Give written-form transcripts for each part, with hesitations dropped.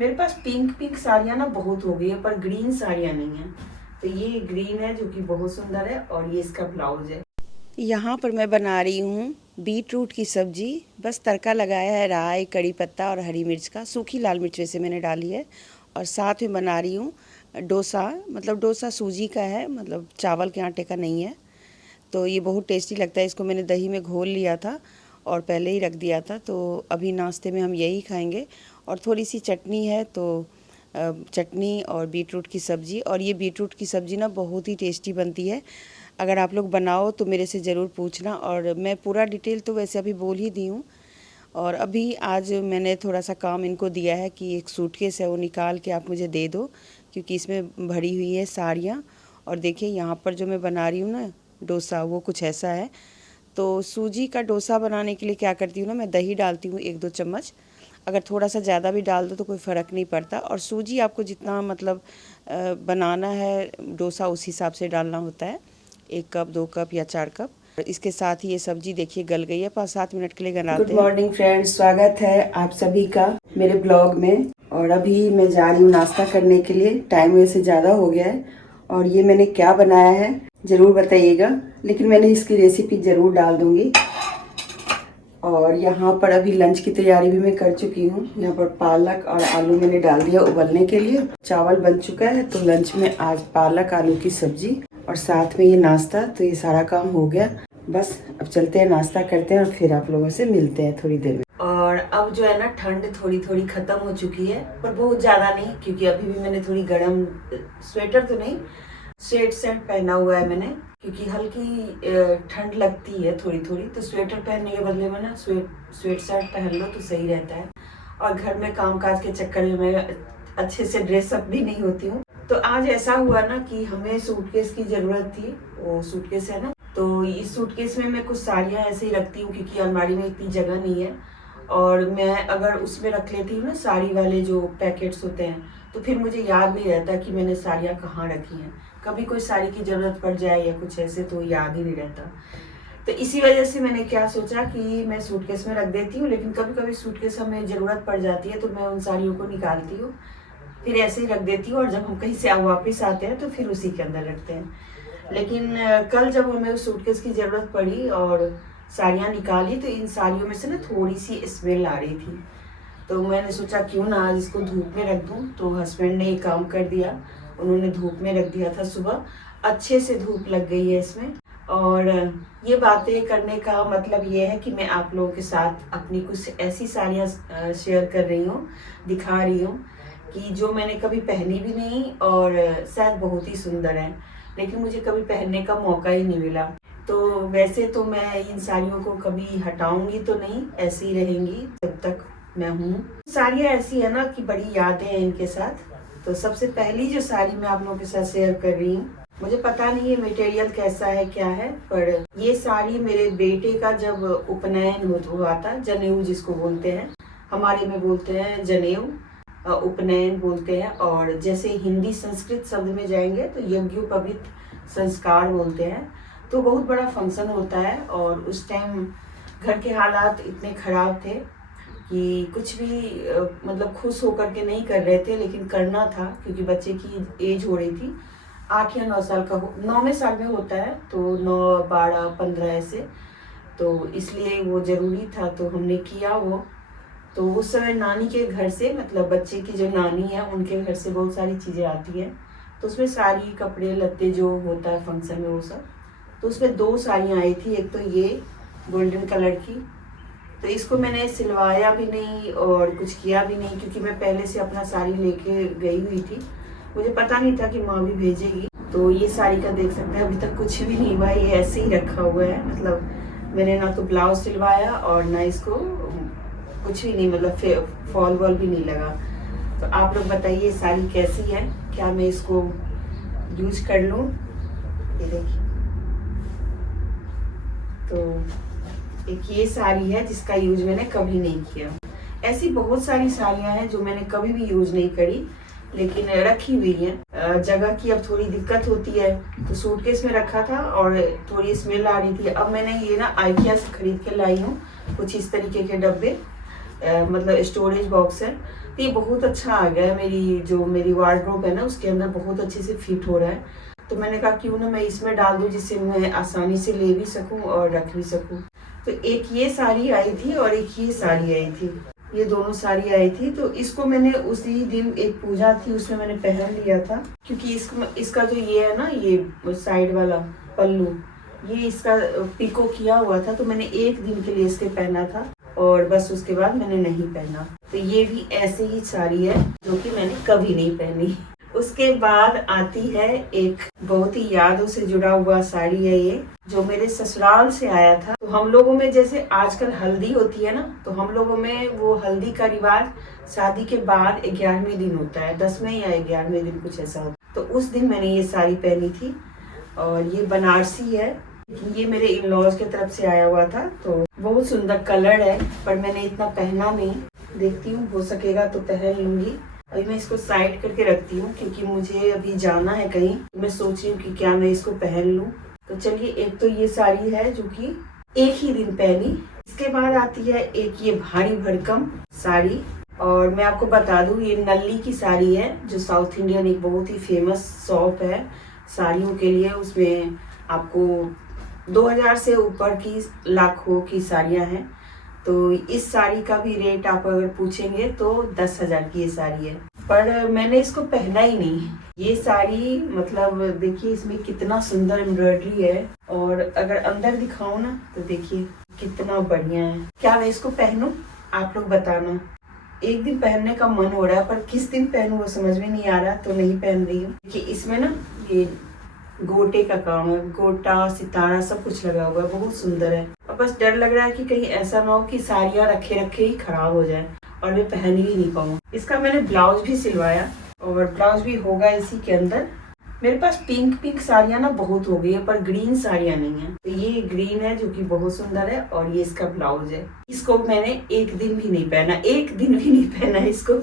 मेरे पास pink pink साड़ियाँ ना बहुत हो गई है, पर ग्रीन साड़ियाँ नहीं है। तो ये ग्रीन है जो कि बहुत सुंदर है, और ये इसका ब्लाउज है। यहाँ पर मैं बना रही हूँ बीट रूट की सब्जी। बस तड़का लगाया है राई, कड़ी पत्ता और हरी मिर्च का। सूखी लाल मिर्च वैसे मैंने डाली है। और साथ में बना रही हूँ डोसा। मतलब डोसा सूजी का है, मतलब चावल के आटे का नहीं है। तो ये बहुत टेस्टी लगता है। इसको मैंने दही में घोल लिया था और पहले ही रख दिया था। तो अभी नाश्ते में हम यही खाएंगे। और थोड़ी सी चटनी है, तो चटनी और बीट रूट की सब्ज़ी। और ये बीट रूट की सब्ज़ी ना बहुत ही टेस्टी बनती है। अगर आप लोग बनाओ तो मेरे से ज़रूर पूछना। और मैं पूरा डिटेल तो वैसे अभी बोल ही दी हूँ। और अभी आज मैंने थोड़ा सा काम इनको दिया है कि एक सूटकेस है वो निकाल के आप मुझे दे दो, क्योंकि इसमें भरी हुई है साड़ियाँ। और देखिए यहाँ पर जो मैं बना रही हूँ ना डोसा, वो कुछ ऐसा है। तो सूजी का डोसा बनाने के लिए क्या करती हूँ ना, मैं दही डालती हूँ 1-2 चम्मच। अगर थोड़ा सा ज़्यादा भी डाल दो तो कोई फ़र्क नहीं पड़ता। और सूजी आपको जितना मतलब बनाना है डोसा, उस हिसाब से डालना होता है। 1 कप, 2 कप या 4 कप। इसके साथ ही ये सब्जी देखिए गल गई है। 5-7 मिनट के लिए गलाते हैं। गुड मॉर्निंग फ्रेंड्स, स्वागत है आप सभी का मेरे ब्लॉग में। और अभी मैं जा रही हूँ नाश्ता करने के लिए। टाइम वैसे ज़्यादा हो गया है। और ये मैंने क्या बनाया है ज़रूर बताइएगा, लेकिन मैंने इसकी रेसिपी ज़रूर डाल दूँगी। और यहाँ पर अभी लंच की तैयारी भी मैं कर चुकी हूँ। यहाँ पर पालक और आलू मैंने डाल दिया उबलने के लिए। चावल बन चुका है, तो लंच में आज पालक आलू की सब्जी और साथ में ये नाश्ता। तो ये सारा काम हो गया। बस अब चलते हैं, नाश्ता करते हैं और फिर आप लोगों से मिलते हैं थोड़ी देर में। और अब जो है ना ठंड थोड़ी थोड़ी ख़त्म हो चुकी है, पर बहुत ज़्यादा नहीं, क्योंकि अभी भी मैंने थोड़ी गर्म स्वेटर तो नहीं, स्वेट शर्ट पहना हुआ है मैंने, क्योंकि हल्की ठंड लगती है थोड़ी थोड़ी। तो स्वेटर पहनने के बदले में ना स्वेट शर्ट पहन लो तो सही रहता है। और घर में कामकाज के चक्कर में मैं अच्छे से ड्रेसअप भी नहीं होती हूँ। तो आज ऐसा हुआ ना कि हमें सूटकेस की ज़रूरत थी। वो सूटकेस है ना, तो इस सूटकेस में मैं कुछ साड़ियाँ ऐसे ही रखती हूँ, क्योंकि अलमारी में इतनी जगह नहीं है। और मैं अगर उसमें रख लेती हूँ ना साड़ी वाले जो पैकेट्स होते हैं, तो फिर मुझे याद नहीं रहता कि मैंने साड़ियाँ कहाँ रखी हैं। कभी कोई साड़ी की ज़रूरत पड़ जाए या कुछ ऐसे, तो याद ही नहीं रहता। तो इसी वजह से मैंने क्या सोचा कि मैं सूटकेस में रख देती हूँ, लेकिन कभी कभी सूटकेस हमें ज़रूरत पड़ जाती है, तो मैं उन साड़ियों को निकालती हूँ, फिर ऐसे ही रख देती हूँ। और जब हम कहीं से वापस आते हैं तो फिर उसी के अंदर रखते हैं। लेकिन कल जब हमें उस सूटकेस की ज़रूरत पड़ी और साड़ियाँ निकाली, तो इन साड़ियों में से ना थोड़ी सी स्मेल आ रही थी। तो मैंने सोचा क्यों ना आज इसको धूप में रख दूँ। तो हस्बैंड ने एक काम कर दिया, उन्होंने धूप में रख दिया था सुबह। अच्छे से धूप लग गई है इसमें। और ये बातें करने का मतलब ये है कि मैं आप लोगों के साथ अपनी कुछ ऐसी साड़ियाँ शेयर कर रही हूँ, दिखा रही हूँ कि जो मैंने कभी पहनी भी नहीं और शायद बहुत ही सुंदर है, लेकिन मुझे कभी पहनने का मौका ही नहीं मिला। तो वैसे तो मैं इन साड़ियों को कभी हटाऊंगी तो नहीं, ऐसी ही रहेंगी जब तक मैं हूँ। साड़ियाँ ऐसी है ना कि बड़ी यादें हैं इनके साथ। तो सबसे पहली जो साड़ी मैं आप लोगों के साथ शेयर कर रही हूँ, मुझे पता नहीं है मटेरियल कैसा है क्या है, पर ये साड़ी मेरे बेटे का जब उपनयन हुआ था, जनेऊ जिसको बोलते हैं, हमारे में बोलते हैं जनेऊ, उपनयन बोलते हैं। और जैसे हिंदी संस्कृत शब्द में जाएंगे तो यज्ञोपवीत संस्कार बोलते हैं। तो बहुत बड़ा फंक्शन होता है। और उस टाइम घर के हालात इतने ख़राब थे कि कुछ भी मतलब खुश होकर के नहीं कर रहे थे, लेकिन करना था, क्योंकि बच्चे की एज हो रही थी 8 या 9 साल का। 9वें साल में होता है, तो 9, 12, 15 ऐसे। तो इसलिए वो ज़रूरी था, तो हमने किया वो। तो उस समय नानी के घर से, मतलब बच्चे की जो नानी है उनके घर से बहुत सारी चीज़ें आती हैं। तो उसमें साड़ी, कपड़े लत्ते जो होता है फंक्शन में, वो सब। तो उसमें 2 साड़ियाँ आई थी। एक तो ये गोल्डन कलर की, तो इसको मैंने सिलवाया भी नहीं और कुछ किया भी नहीं, क्योंकि मैं पहले से अपना साड़ी लेके गई हुई थी। मुझे पता नहीं था कि माँ भी भेजेगी। तो ये साड़ी का देख सकते हैं अभी तक कुछ भी नहीं हुआ, ये ऐसे ही रखा हुआ है। मतलब मैंने ना तो ब्लाउज सिलवाया और ना इसको कुछ भी नहीं, मतलब फॉल वॉल भी नहीं लगा। तो आप लोग बताइए साड़ी कैसी है, क्या मैं इसको यूज कर लूँ। ये देखिए, तो एक ये साड़ी है जिसका यूज मैंने कभी नहीं किया। ऐसी बहुत सारी साड़ियाँ हैं जो मैंने कभी भी यूज नहीं करी, लेकिन रखी हुई है। जगह की अब थोड़ी दिक्कत होती है, तो सूटकेस में रखा था और थोड़ी स्मेल आ रही थी। अब मैंने ये ना आइकिया से खरीद के लाई हूँ कुछ इस तरीके के डब्बे, मतलब स्टोरेज बॉक्स है। ये बहुत अच्छा आ गया है, मेरी वार्डरोब है ना उसके अंदर बहुत अच्छे से फिट हो रहा है। तो मैंने कहा क्यों ना मैं इसमें डाल दूं जिससे मैं आसानी से ले भी सकूं और रख भी सकूं। तो एक ये साड़ी आई थी और एक ये साड़ी आई थी, ये दोनों साड़ी आई थी। तो इसको मैंने उसी दिन एक पूजा थी उसमें मैंने पहन लिया था, क्योंकि इसका जो ये है ना, ये साइड वाला पल्लू, ये इसका पिको किया हुआ था। तो मैंने एक दिन के लिए इसके पहना था और बस उसके बाद मैंने नहीं पहना। तो ये भी ऐसे ही साड़ी है जो कि मैंने कभी नहीं पहनी। उसके बाद आती है एक बहुत ही यादों से जुड़ा हुआ साड़ी है ये, जो मेरे ससुराल से आया था। तो हम लोगों में जैसे आजकल हल्दी होती है ना, तो हम लोगों में वो हल्दी का रिवाज शादी के बाद 11वें दिन होता है, 10वें या 11वें दिन कुछ ऐसा होता है। तो उस दिन मैंने ये साड़ी पहनी थी और ये बनारसी है। ये मेरे इन लॉज की तरफ से आया हुआ था। तो बहुत सुंदर कलर है, पर मैंने इतना पहना नहीं। देखती हूँ हो सकेगा तो पहन लूंगी। अभी मैं इसको साइड करके रखती हूँ क्योंकि मुझे अभी जाना है कहीं। मैं सोच रही हूँ कि क्या मैं इसको पहन लूँ। तो चलिए, एक तो ये साड़ी है जो कि एक ही दिन पहनी। इसके बाद आती है एक ये भारी भरकम साड़ी, और मैं आपको बता दूं ये नल्ली की साड़ी है, जो साउथ इंडियन एक बहुत ही फेमस शॉप है साड़ियों के लिए। उसमें आपको 2000 से ऊपर की लाखों की साड़ियाँ हैं। तो इस साड़ी का भी रेट आप अगर पूछेंगे तो 10,000 की ये साड़ी है, पर मैंने इसको पहना ही नहीं। ये साड़ी मतलब देखिए इसमें कितना सुंदर एम्ब्रॉयडरी है, और अगर अंदर दिखाऊं ना तो देखिए कितना बढ़िया है। क्या मैं इसको पहनूं, आप लोग बताना। एक दिन पहनने का मन हो रहा है, पर किस दिन पहनूं वो समझ में नहीं आ रहा, तो नहीं पहन रही हूँ। कि इसमें ना ये गोटे का काम है, गोटा सितारा सब कुछ लगा हुआ है, बहुत सुंदर है। और बस डर लग रहा है कि कहीं ऐसा ना हो कि साड़ियाँ रखे रखे ही खराब हो जाए और मैं पहन ही नहीं पाऊँ। इसका मैंने ब्लाउज भी सिलवाया और ब्लाउज भी होगा इसी के अंदर। मेरे पास पिंक साड़ियाँ ना बहुत हो गई है, पर ग्रीन साड़ियाँ नहीं है। तो ये ग्रीन है जो कि बहुत सुंदर है, और ये इसका ब्लाउज है। इसको मैंने एक दिन भी नहीं पहना, एक दिन भी नहीं पहना इसको।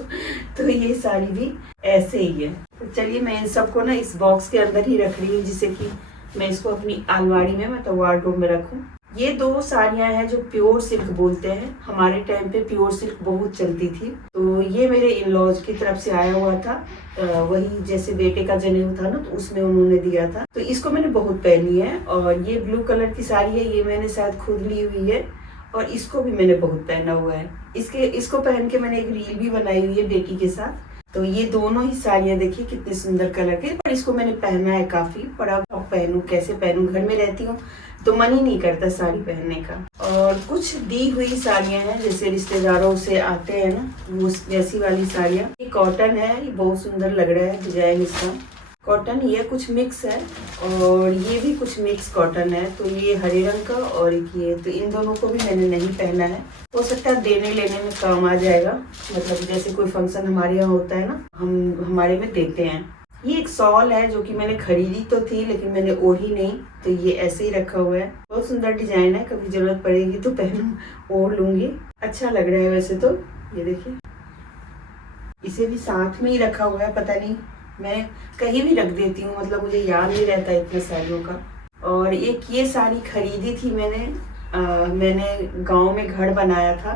तो ये साड़ी भी ऐसे ही है। तो चलिए, मैं इन सबको ना इस बॉक्स के अंदर ही रख रही हूँ, जिससे कि मैं इसको अपनी अलमारी में मतलब वार्डरोब में रखूँ। ये दो साड़ियाँ हैं जो प्योर सिल्क बोलते हैं। हमारे टाइम पे प्योर सिल्क बहुत चलती थी। तो ये मेरे इन लॉज की तरफ से आया हुआ था, वही जैसे बेटे का जनेऊ था ना, तो उसमें उन्होंने दिया था। तो इसको मैंने बहुत पहनी है। और ये ब्लू कलर की साड़ी है, ये मैंने शायद खुद ली हुई है, और इसको भी मैंने बहुत पहना हुआ है। इसको पहन के मैंने एक रील भी बनाई हुई है बेटी के साथ। तो ये दोनों ही साड़ियाँ देखिए कितने सुंदर कलर के, पर इसको मैंने पहना है काफी। पर अब पहनूं कैसे पहनूं, घर में रहती हूँ तो मन ही नहीं करता साड़ी पहनने का। और कुछ दी हुई साड़ियाँ हैं, जैसे रिश्तेदारों से आते हैं ना, वो वैसी वाली साड़ियाँ। ये कॉटन है, ये बहुत सुंदर लग रहा है डिजाइन इसका। कॉटन ये कुछ मिक्स है, और ये भी कुछ मिक्स कॉटन है। तो ये हरे रंग का और एक ये, तो इन दोनों को भी मैंने नहीं पहना है। हो सकता है देने लेने में काम आ जाएगा, मतलब जैसे कोई फंक्शन हमारे यहाँ होता है ना, हम हमारे में देते हैं। ये एक शॉल है जो कि मैंने खरीदी तो थी, लेकिन मैंने ओढ़ी नहीं, तो ये ऐसे ही रखा हुआ है। बहुत सुंदर डिजाइन है, कभी जरूरत पड़ेगी तो ओढ़ लूंगी। अच्छा लग रहा है वैसे तो। ये देखिए, इसे भी साथ में ही रखा हुआ है, पता नहीं मैं कहीं भी रख देती हूँ, मतलब मुझे याद नहीं रहता इतने साड़ियों का। और एक ये साड़ी खरीदी थी मैंने गांव में घर बनाया था,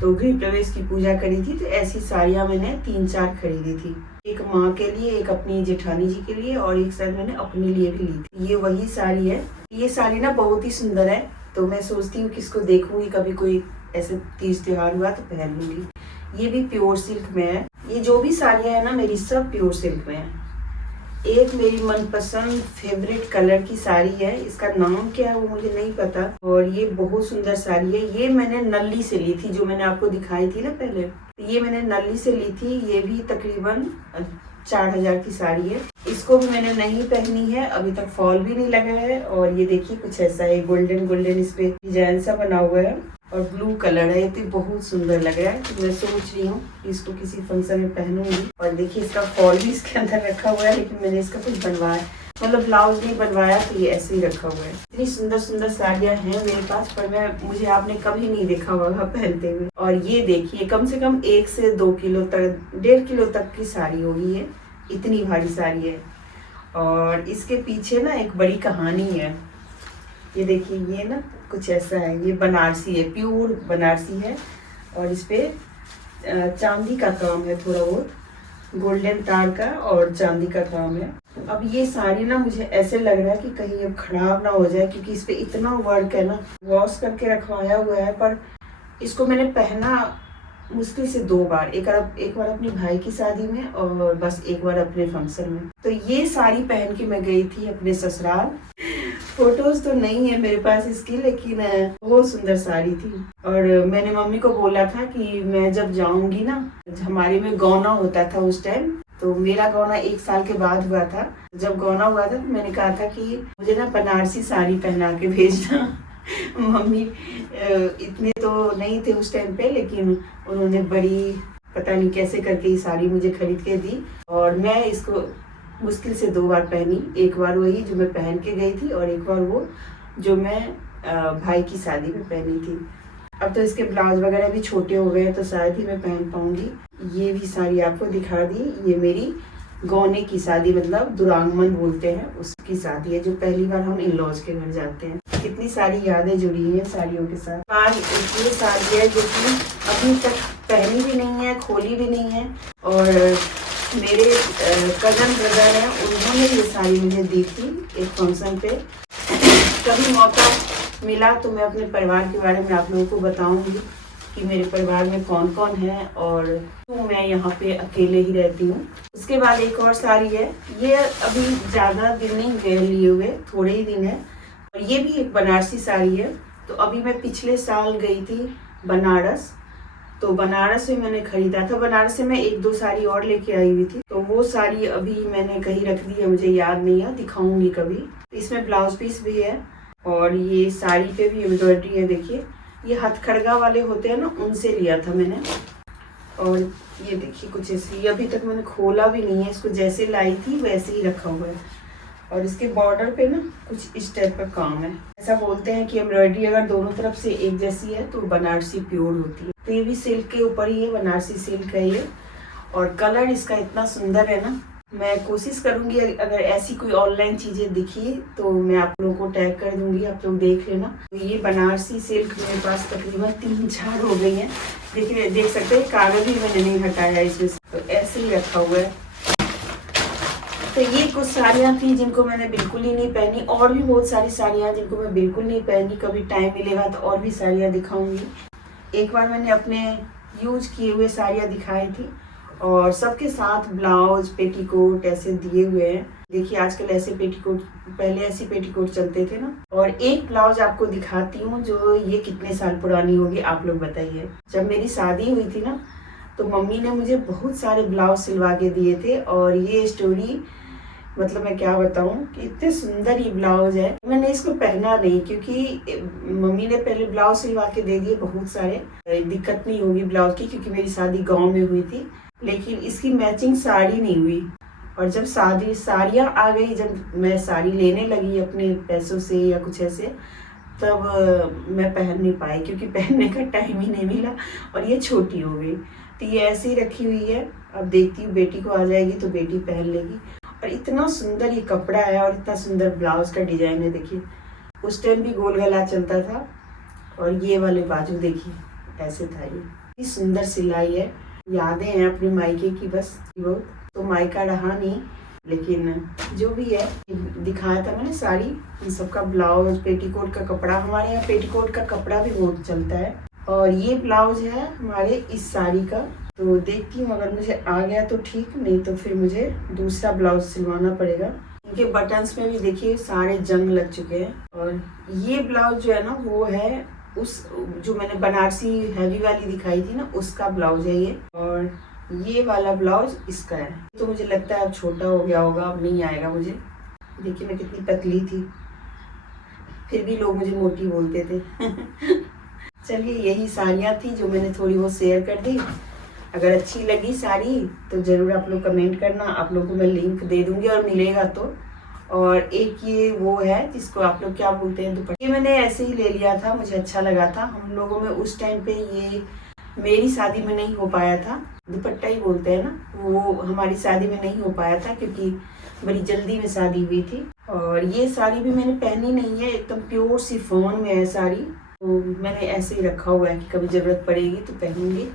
तो गृह प्रवेश की पूजा करी थी। तो ऐसी साड़ियाँ मैंने 3-4 खरीदी थी, एक माँ के लिए, एक अपनी जेठानी जी के लिए, और एक शायद मैंने अपने लिए भी ली थी। ये वही साड़ी है। ये साड़ी ना बहुत ही सुंदर है, तो मैं सोचती हूँ कि इसको देखूंगी, कभी कोई ऐसे तीज त्योहार हुआ तो पहन लूंगी। ये भी प्योर सिल्क में है। ये जो भी साड़ियाँ है ना मेरी, सब प्योर सिल्क में है। एक मेरी मनपसंद फेवरेट कलर की साड़ी है, इसका नाम क्या है वो मुझे नहीं पता, और ये बहुत सुंदर साड़ी है। ये मैंने नल्ली से ली थी, जो मैंने आपको दिखाई थी ना पहले, ये मैंने नल्ली से ली थी। ये भी तकरीबन 4000 की साड़ी है। इसको भी मैंने नहीं पहनी है, अभी तक फॉल भी नहीं लगा है। और ये देखिए कुछ ऐसा है, गोल्डन इस पे डिजाइन सा बना हुआ है, और ब्लू कलर है। ये तो बहुत सुंदर लग रहा है। तो मैं सोच रही हूँ इसको किसी फंक्शन में पहनूंगी। और देखिए इसका फॉल भी इसके अंदर रखा हुआ है, लेकिन मैंने इसका कुछ बनवाया, मतलब ब्लाउज नहीं बनवाया, तो ये ऐसे ही रखा हुआ है। इतनी सुंदर सुंदर साड़ियाँ हैं मेरे पास, पर मुझे आपने कभी नहीं देखा होगा पहनते हुए। और ये देखिए कम से कम 1 से 2 किलो तक, 1.5 किलो तक की साड़ी होगी ये, इतनी भारी साड़ी है। और इसके पीछे ना एक बड़ी कहानी है। ये देखिए, ये ना कुछ ऐसा है, ये बनारसी है, प्योर बनारसी है, और इस पे चांदी का काम है, थोड़ा बहुत गोल्डन तार का और चांदी का काम है। अब ये साड़ी ना मुझे ऐसे लग रहा है कि कहीं अब खराब ना हो जाए, क्योंकि इस पे इतना वर्क है ना। वॉश करके रखवाया हुआ है, पर इसको मैंने पहना मुश्किल से 2 बार, एक बार अपने भाई की शादी में और बस एक बार अपने फंक्शन में। तो ये साड़ी पहन के मैं गई थी अपने ससुराल। फोटोज तो नहीं है मेरे पास इसकी, लेकिन बहुत सुंदर साड़ी थी। और मैंने मम्मी को बोला था कि मैं जब जाऊंगी ना, हमारे में गौना होता था उस टाइम, तो मेरा गौना 1 साल के बाद हुआ था। जब गौना हुआ था तो मैंने कहा था कि मुझे ना बनारसी साड़ी पहना के भेजना। मम्मी इतने तो नहीं थे उस टाइम पे, लेकिन उन्होंने बड़ी पता नहीं कैसे करके ये साड़ी मुझे खरीद के दी, और मैं इसको मुश्किल से 2 बार पहनी। एक बार वही जो मैं पहन के गई थी, और एक बार वो जो मैं भाई की शादी में पहनी थी। अब तो इसके ब्लाउज वगैरह भी छोटे हो गए, तो शायद ही मैं पहन पाऊंगी। ये भी साड़ी आपको दिखा दी, ये मेरी गौने की शादी, मतलब दुरागमन बोलते हैं, उसकी शादी है, जो पहली बार हम इन लॉज के घर जाते हैं। कितनी सारी यादें जुड़ी हैं साड़ियों के साथ। आज ये साड़ी है जो कि अभी तक पहनी भी नहीं है, खोली भी नहीं है, और मेरे कजन ब्रदर हैं, उन्होंने ये साड़ी मुझे दी थी एक फंक्शन पे। कभी मौका मिला तो मैं अपने परिवार के बारे में आप लोगों को बताऊंगी कि मेरे परिवार में कौन कौन है, और तो मैं यहाँ पे अकेले ही रहती हूँ। उसके बाद एक और साड़ी है, ये अभी ज़्यादा दिन नहीं हुए लिए हुए, थोड़े ही दिन है, और ये भी एक बनारसी साड़ी है। तो अभी मैं पिछले साल गई थी बनारस, तो बनारस से मैंने खरीदा था। बनारस से मैं 1-2 साड़ी और लेके आई हुई थी, तो वो साड़ी अभी मैंने कहीं रख दी है, मुझे याद नहीं है, दिखाऊंगी कभी। इसमें ब्लाउज पीस भी है, और ये साड़ी पे भी एम्ब्रॉयडरी है। देखिए, ये हथकरघा वाले होते हैं ना, उनसे लिया था मैंने। और ये देखिए कुछ ऐसी, अभी तक मैंने खोला भी नहीं है इसको, जैसे लाई थी वैसे ही रखा हुआ है। और इसके बॉर्डर पे ना कुछ इस टाइप का काम है। ऐसा बोलते हैं कि एम्ब्रॉयडरी अगर दोनों तरफ से एक जैसी है तो बनारसी प्योर होती है। तो ये भी सिल्क के ऊपर ही है, बनारसी सिल्क है ये, और कलर इसका इतना सुंदर है ना। मैं कोशिश करूंगी अगर ऐसी कोई ऑनलाइन चीजें दिखी तो मैं आप लोगों को टैग कर दूंगी, आप लोग देख लेना। तो ये बनारसी सिल्क मेरे पास तकरीबन 3-4 हो गई हैं। देखिए, देख सकते हैं कागज भी मैंने नहीं हटाया इसमें से, तो ऐसे ही रखा हुआ है। तो ये कुछ साड़ियाँ थी जिनको मैंने बिल्कुल ही नहीं पहनी, और भी बहुत सारी साड़ियाँ जिनको मैं बिल्कुल नहीं पहनी। कभी टाइम मिलेगा तो और भी साड़ियाँ दिखाऊंगी। एक बार मैंने अपने यूज किए हुए साड़ियाँ दिखाई थी, और सबके साथ ब्लाउज पेटीकोट ऐसे दिए हुए हैं। देखिए, आजकल ऐसे पेटीकोट, पहले ऐसी पेटीकोट चलते थे ना। और एक ब्लाउज आपको दिखाती हूँ जो ये कितने साल पुरानी होगी, आप लोग बताइए। जब मेरी शादी हुई थी ना, तो मम्मी ने मुझे बहुत सारे ब्लाउज सिलवा के दिए थे, और ये स्टोरी मतलब मैं क्या बताऊं कि इतने सुंदर ये ब्लाउज है। मैंने इसको पहना नहीं, क्योंकि मम्मी ने पहले ब्लाउज सिलवा के दे दिए बहुत सारे, दिक्कत नहीं होगी ब्लाउज की, क्योंकि मेरी शादी गांव में हुई थी। लेकिन इसकी मैचिंग साड़ी नहीं हुई, और जब साड़ियाँ आ गई, जब मैं साड़ी लेने लगी अपने पैसों से या कुछ ऐसे, तब मैं पहन नहीं पाई, क्योंकि पहनने का टाइम ही नहीं मिला, और ये छोटी हो गई। तो ये ऐसे ही रखी हुई है। अब देखती हूँ बेटी को आ जाएगी तो बेटी पहन लेगी। और इतना सुंदर ये कपड़ा है, और इतना सुंदर ब्लाउज का डिजाइन है। देखिए, उस टाइम भी गोल गला चलता था, और ये वाले बाजू देखिए ऐसे था। ये सुंदर सिलाई है। यादें हैं अपने मायके की बस बहुत, तो मायका रहा नहीं, लेकिन जो भी है दिखाया था मैंने साड़ी, इन सबका ब्लाउज पेटीकोट का कपड़ा। हमारे यहाँ पेटीकोट का कपड़ा भी बहुत चलता है। और ये ब्लाउज है हमारे इस साड़ी का। तो देखती हूँ, अगर मुझे आ गया तो ठीक, नहीं तो फिर मुझे दूसरा ब्लाउज सिलवाना पड़ेगा। इनके बटन्स में भी देखिए सारे जंग लग चुके हैं। और ये ब्लाउज जो है ना, वो है उस जो मैंने बनारसी हैवी वाली दिखाई थी ना, उसका ब्लाउज है ये। और ये वाला ब्लाउज इसका है। तो मुझे लगता है अब छोटा हो गया होगा, अब नहीं आएगा मुझे। देखिए मैं कितनी पतली थी, फिर भी लोग मुझे मोटी बोलते थे। चलिए, यही साड़ियाँ थी जो मैंने थोड़ी बहुत शेयर कर दी। अगर अच्छी लगी साड़ी तो ज़रूर आप लोग कमेंट करना, आप लोगों को मैं लिंक दे दूंगी और मिलेगा तो। और एक ये वो है जिसको आप लोग क्या बोलते हैं, दुपट्टा। ये मैंने ऐसे ही ले लिया था, मुझे अच्छा लगा था। हम लोगों में उस टाइम पे ये मेरी शादी में नहीं हो पाया था, दुपट्टा ही बोलते हैं ना, वो हमारी शादी में नहीं हो पाया था क्योंकि बड़ी जल्दी में शादी हुई थी। और ये साड़ी भी मैंने पहनी नहीं है, एकदम प्योर शिफॉन में है साड़ी। तो मैंने ऐसे ही रखा हुआ है कि कभी ज़रूरत पड़ेगी तो पहनूंगी।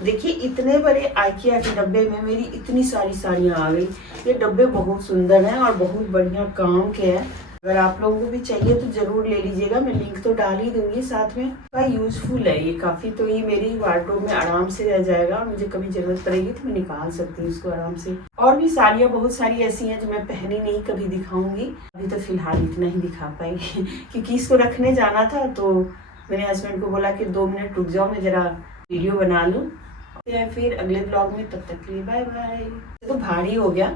देखिए इतने बड़े आइकिया के डब्बे में मेरी इतनी सारी साड़ियाँ आ गई। ये डब्बे बहुत सुंदर हैं और बहुत बढ़िया काम के हैं। अगर आप लोगों को भी चाहिए तो जरूर ले लीजिएगा, मैं लिंक तो डाल ही दूंगी साथ में। का यूजफुल है ये काफ़ी, तो ये मेरी वार्डरोब में आराम से रह जाएगा और मुझे कभी ज़रूरत पड़ेगी तो मैं निकाल सकती हूँ इसको आराम से। और भी साड़ियाँ बहुत सारी ऐसी हैं जो मैं पहनी नहीं, कभी दिखाऊंगी। अभी तो फिलहाल इतना ही दिखा पाई क्योंकि इसको रखने जाना था, तो मेरे हस्बैंड को बोला कि 2 मिनट रुक जाओ, मैं ज़रा वीडियो बना लूँ। फिर अगले ब्लॉग में, तब तक के लिए बाय बाय। तो भारी हो गया।